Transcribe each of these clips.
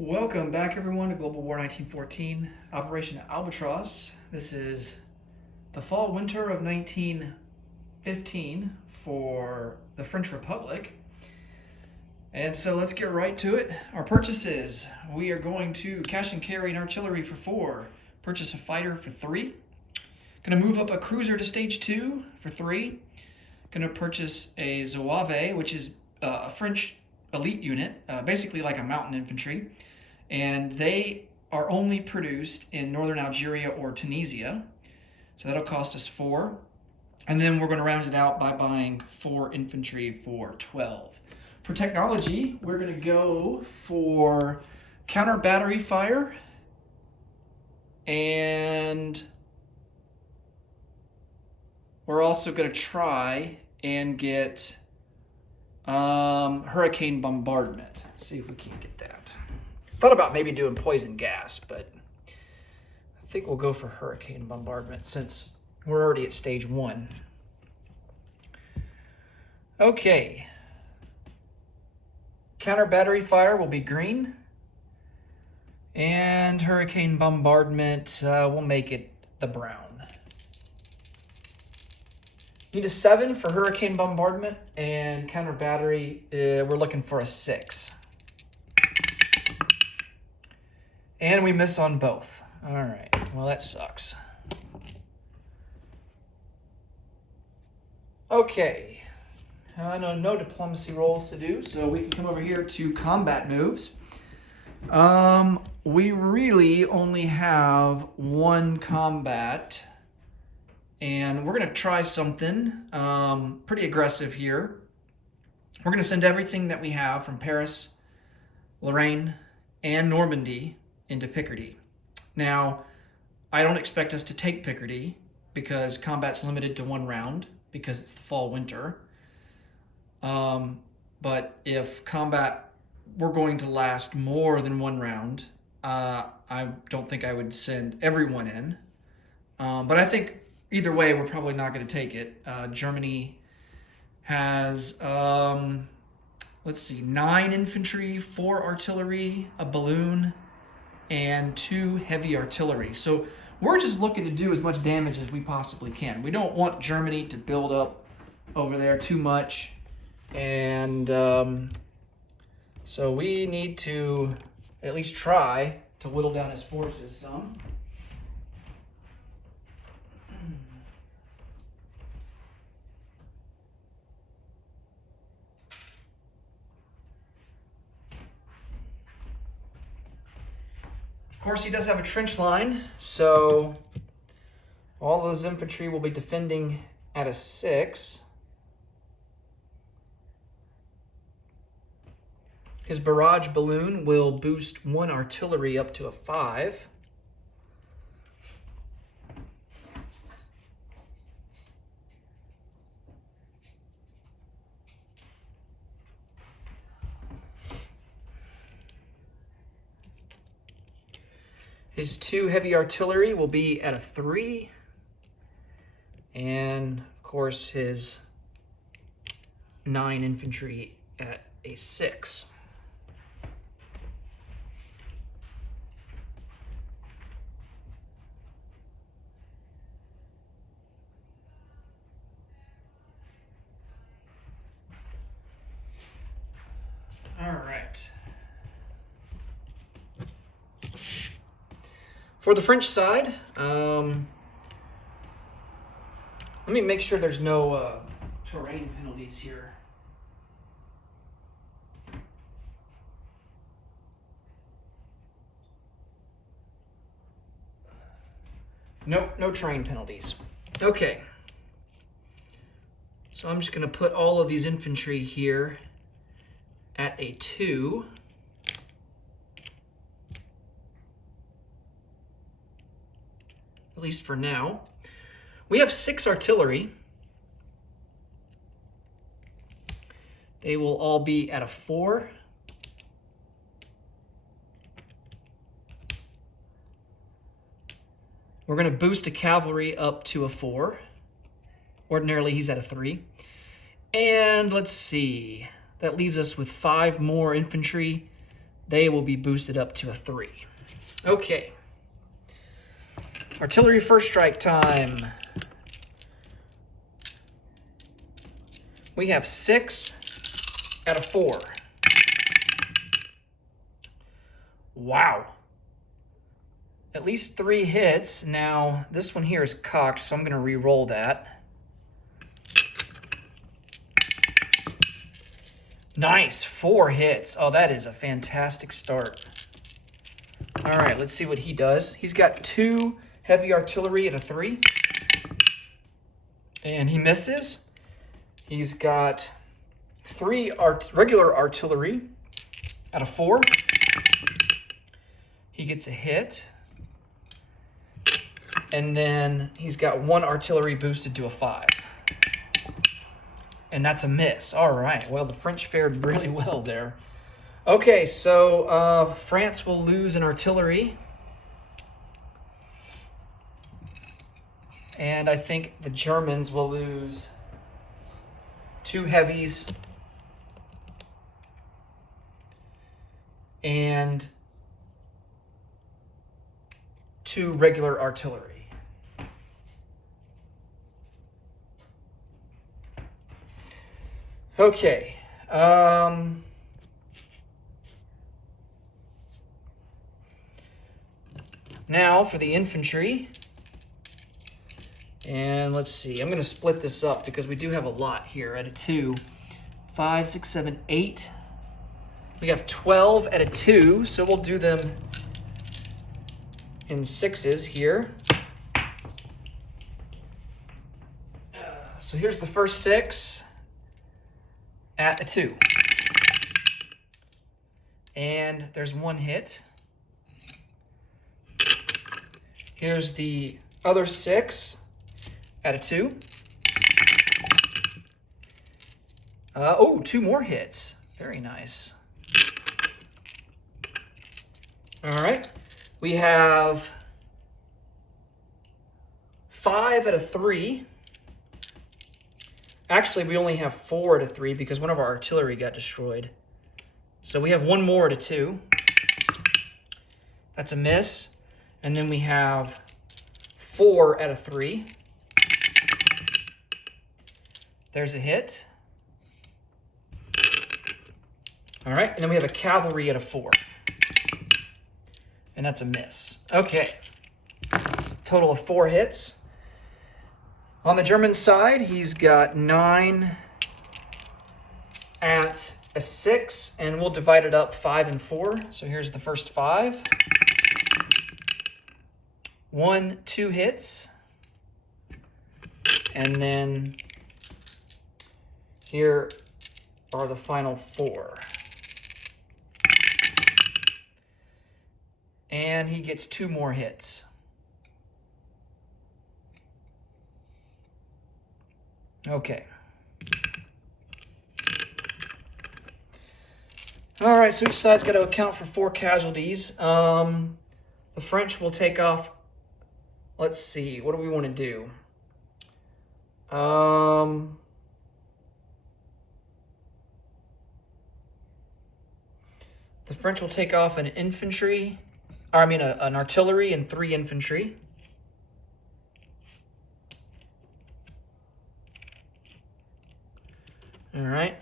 Welcome back, everyone, to Global War 1914, Operation Albatross. This is the fall-winter of 1915 for the French Republic. And so let's get right to it. Our purchases. We are going to cash and carry an artillery for 4, purchase a fighter for 3. Going to move up a cruiser to stage 2 for 3. Going to purchase a Zouave, which is a French elite unit, basically like a mountain infantry, and they are only produced in northern Algeria or Tunisia, so that'll cost us 4. And then we're going to round it out by buying 4 infantry for 12. For technology, we're going to go for counter battery fire, and we're also going to try and get hurricane bombardment. Let's see if we can get that. Thought about maybe doing poison gas, but I think we'll go for hurricane bombardment since we're already at stage 1. Okay. Counter battery fire will be green, and hurricane bombardment, we'll make it the brown. Need a 7 for hurricane bombardment, and counter battery, we're looking for a 6. And we miss on both. All right, well, that sucks. Okay, I know no diplomacy roles to do, so we can come over here to combat moves. We really only have 1 combat, and we're going to try something pretty aggressive here. We're going to send everything that we have from Paris, Lorraine, and Normandy into Picardy. Now, I don't expect us to take Picardy because combat's limited to 1 round because it's the fall-winter. But if combat were going to last more than 1 round, I don't think I would send everyone in. But I think either way, we're probably not going to take it. Germany has, let's see, 9 infantry, 4 artillery, a balloon, and 2 heavy artillery. So we're just looking to do as much damage as we possibly can. We don't want Germany to build up over there too much. And so we need to at least try to whittle down his forces some. Of course, he does have a trench line, so all those infantry will be defending at a 6. His barrage balloon will boost 1 artillery up to a 5. His 2 heavy artillery will be at a 3. And, of course, his 9 infantry at a 6. All right. For the French side, let me make sure there's no terrain penalties here. Nope, no terrain penalties. Okay. So I'm just going to put all of these infantry here at a 2. At least for now. We have 6 artillery. They will all be at a 4. We're going to boost a cavalry up to a 4. Ordinarily, he's at a 3. And let's see. That leaves us with 5 more infantry they will be boosted up to a 3. Okay. Artillery first strike time. We have 6 out of 4. Wow. At least 3 hits. Now, this one here is cocked, so I'm going to re-roll that. Nice, 4 hits. Oh, that is a fantastic start. All right, let's see what he does. He's got 2 heavy artillery at a 3. And he misses. He's got 3 regular artillery at a 4. He gets a hit. And then he's got 1 artillery boosted to a 5. And that's a miss. All right. Well, the French fared really well there. Okay, so France will lose an artillery. And I think the Germans will lose 2 heavies and 2 regular artillery. Okay. Now for the infantry. And let's see, I'm going to split this up because we do have a lot here at a 2. 5, 6, 7, 8. We have 12 at a 2, so we'll do them in 6s here. So here's the first 6 at a 2. And there's 1 hit. Here's the other 6 at a 2. Oh, 2 more hits. Very nice. All right. We have 5 at a 3. Actually, we only have 4 at a 3 because one of our artillery got destroyed. So we have 1 more at a 2. That's a miss. And then we have 4 at a 3. There's a hit. All right, and then we have a cavalry at a 4. And that's a miss. Okay, total of 4 hits. On the German side, he's got 9 at a 6, and we'll divide it up 5 and 4. So here's the first 5. 1, 2 hits. And then here are the final 4. And he gets 2 more hits. Okay. All right, so each side's got to account for 4 casualties. The French will take off. Let's see, what do we want to do? The French will take off an artillery and 3 infantry. All right.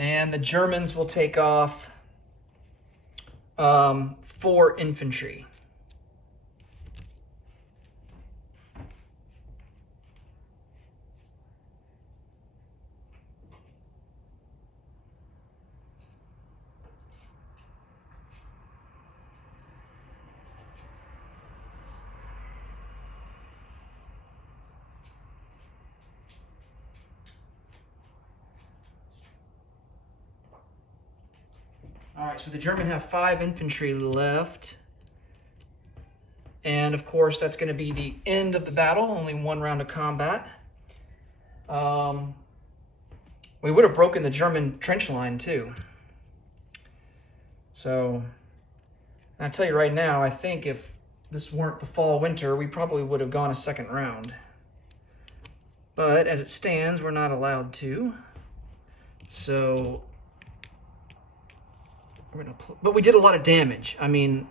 And the Germans will take off 4 infantry. All right, so the German have 5 infantry left. And of course, that's going to be the end of the battle, only 1 round of combat. We would have broken the German trench line too. So, I tell you right now, I think if this weren't the fall-winter, we probably would have gone a second round. But as it stands, we're not allowed to. So, but we did a lot of damage. I mean,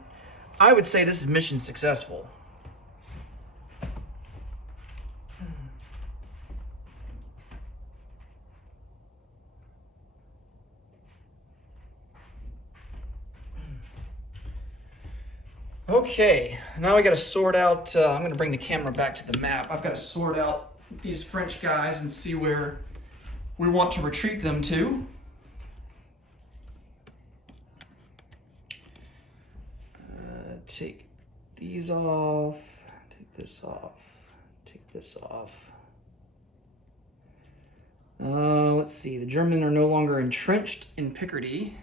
I would say this is mission successful. Okay, now we got to sort out, I'm going to bring the camera back to the map. I've got to sort out these French guys and see where we want to retreat them to. Take these off, take this off, take this off. Let's see, the Germans are no longer entrenched in Picardy.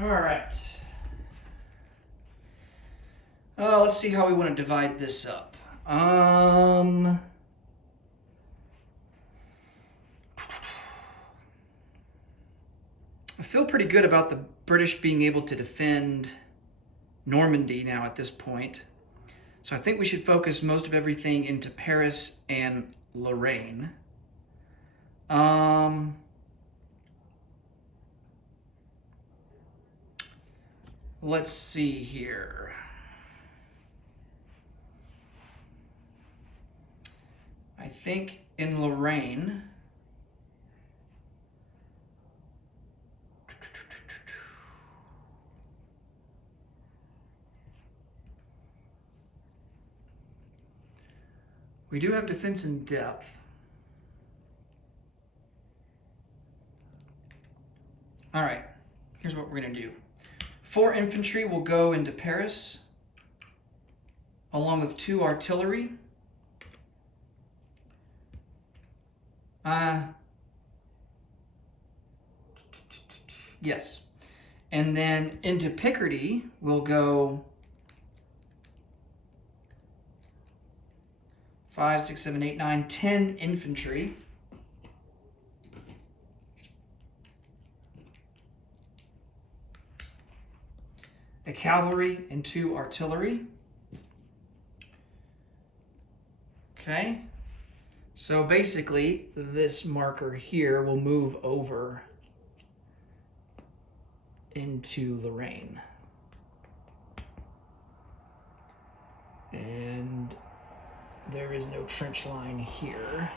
All right. Let's see how we want to divide this up. I feel pretty good about the British being able to defend Normandy now at this point. So I think we should focus most of everything into Paris and Lorraine. Let's see here. I think in Lorraine, we do have defense in depth. All right, here's what we're gonna do. 4 infantry will go into Paris, along with 2 artillery. Yes. And then into Picardy will go 5, 6, 7, 8, 9, 10 infantry. A cavalry and 2 artillery. Okay. So basically, this marker here will move over into Lorraine. And there is no trench line here.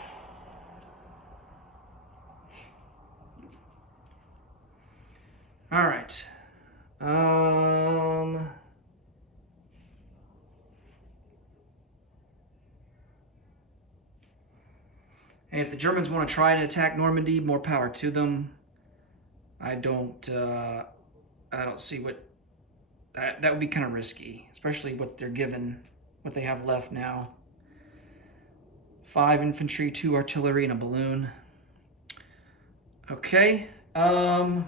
All right. And if the Germans want to try to attack Normandy, more power to them. I don't see what that would be kind of risky, especially what they're given, what they have left now. 5 infantry, 2 artillery, and a balloon. Okay. All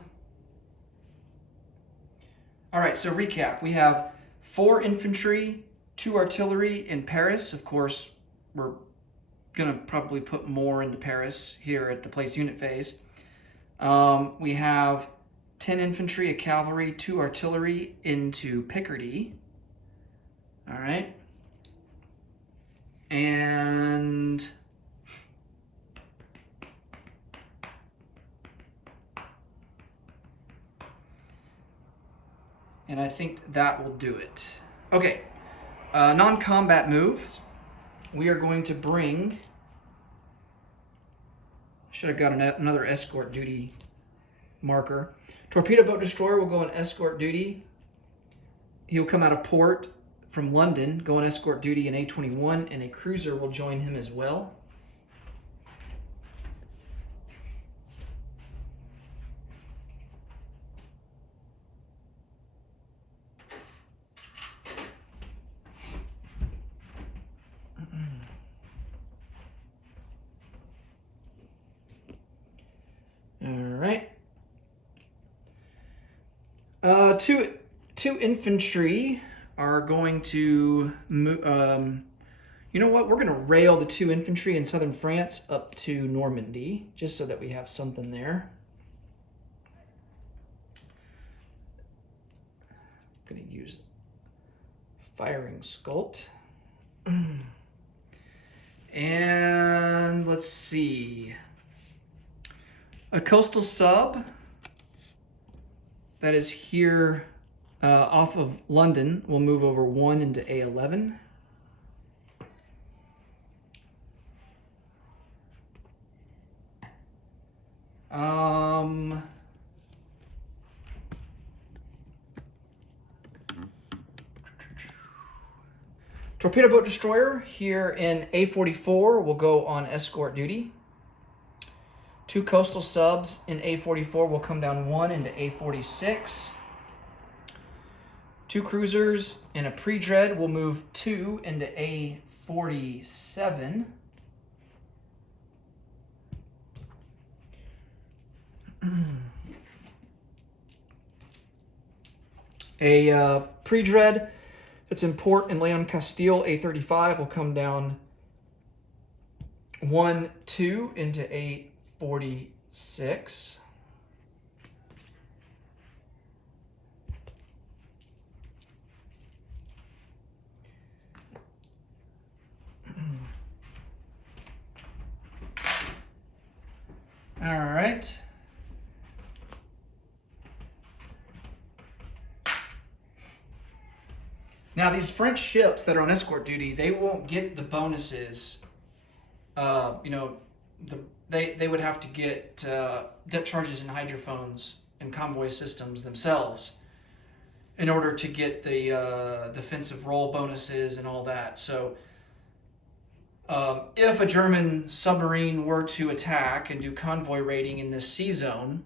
right, so recap. We have 4 infantry, 2 artillery in Paris. Of course, we're going to probably put more into Paris here at the place unit phase. We have 10 infantry, a cavalry, 2 artillery into Picardy. All right. And I think that will do it. Okay, non-combat moves. We are going to bring, should have got another escort duty marker. Torpedo boat destroyer will go on escort duty. He'll come out of port from London, go on escort duty in A21, and a cruiser will join him as well. Two infantry are going to move. You know what? We're going to rail the 2 infantry in southern France up to Normandy, just so that we have something there. I'm going to use firing sculpt. And let's see. A coastal sub that is here off of London will move over 1 into A11. Torpedo boat destroyer here in A44 will go on escort duty. 2 coastal subs in A44 will come down 1 into A46. 2 cruisers and a pre-dread will move 2 into A47. A pre-dread that's in port in Leon Castile, A35, will come down 1, 2 into A46. All right. Now, these French ships that are on escort duty, they won't get the bonuses. You know, they would have to get depth charges and hydrophones and convoy systems themselves in order to get the defensive role bonuses and all that. So if a German submarine were to attack and do convoy raiding in this sea zone,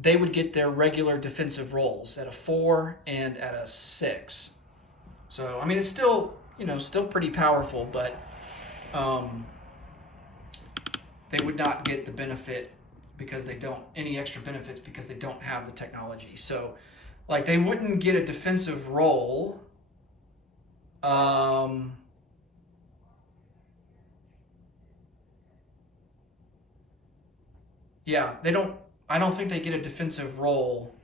they would get their regular defensive roles at a 4 and at a 6. So, I mean, it's still, you know, still pretty powerful, but they would not get the benefit because they don't, any extra benefits because they don't have the technology. So, like, they wouldn't get a defensive role. Yeah, they don't. I don't think they get a defensive role.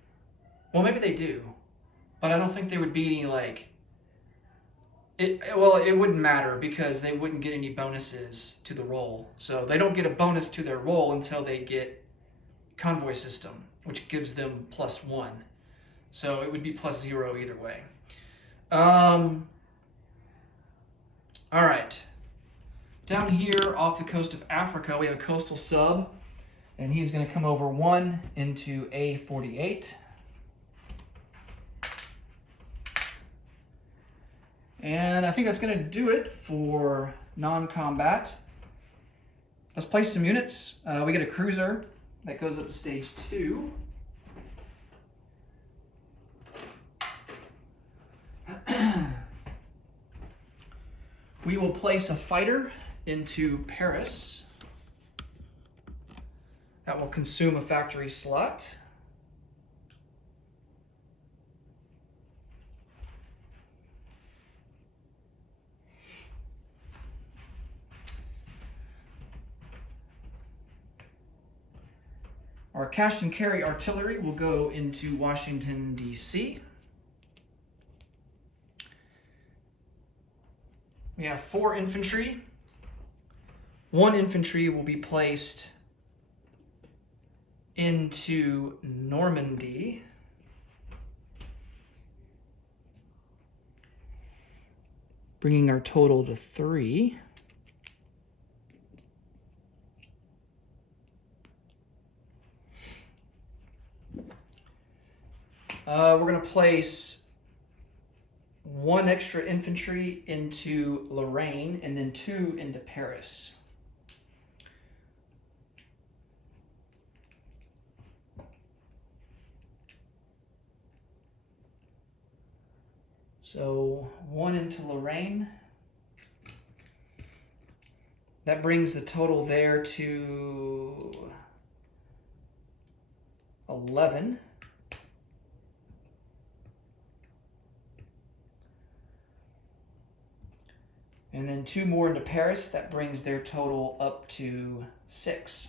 Well, maybe they do, but I don't think they would be any like. Well, it wouldn't matter because they wouldn't get any bonuses to the role. So they don't get a bonus to their role until they get convoy system, which gives them +1. So it would be +0 either way. All right. Down here off the coast of Africa, we have a coastal sub. And he's going to come over 1 into A48. And I think that's going to do it for non-combat. Let's place some units. We get a cruiser that goes up to stage 2. We will place a fighter into Paris. That will consume a factory slot. Our cash and carry artillery will go into Washington, D.C. We have 4 infantry. 1 infantry will be placed into Normandy. Bringing our total to 3. We're going to place 1 extra infantry into Lorraine and then 2 into Paris. So 1 into Lorraine. That brings the total there to 11. And then 2 more into Paris. That brings their total up to 6.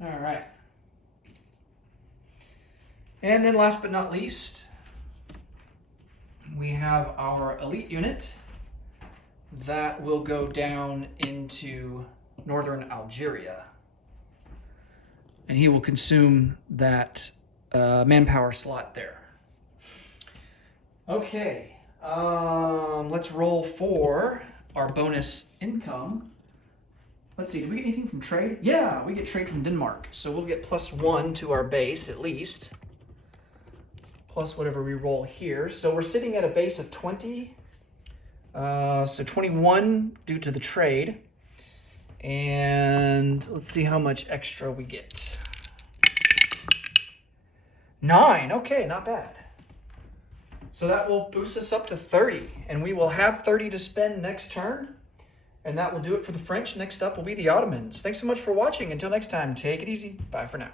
All right. And then last but not least, we have our elite unit that will go down into northern Algeria. And he will consume that manpower slot there. Okay, let's roll for our bonus income. Let's see, did we get anything from trade? Yeah, we get trade from Denmark. So we'll get +1 to our base at least, plus whatever we roll here. So we're sitting at a base of 20. So 21 due to the trade. And let's see how much extra we get. 9, okay, not bad. So that will boost us up to 30, and we will have 30 to spend next turn. And that will do it for the French. Next up will be the Ottomans. Thanks so much for watching. Until next time, take it easy. Bye for now.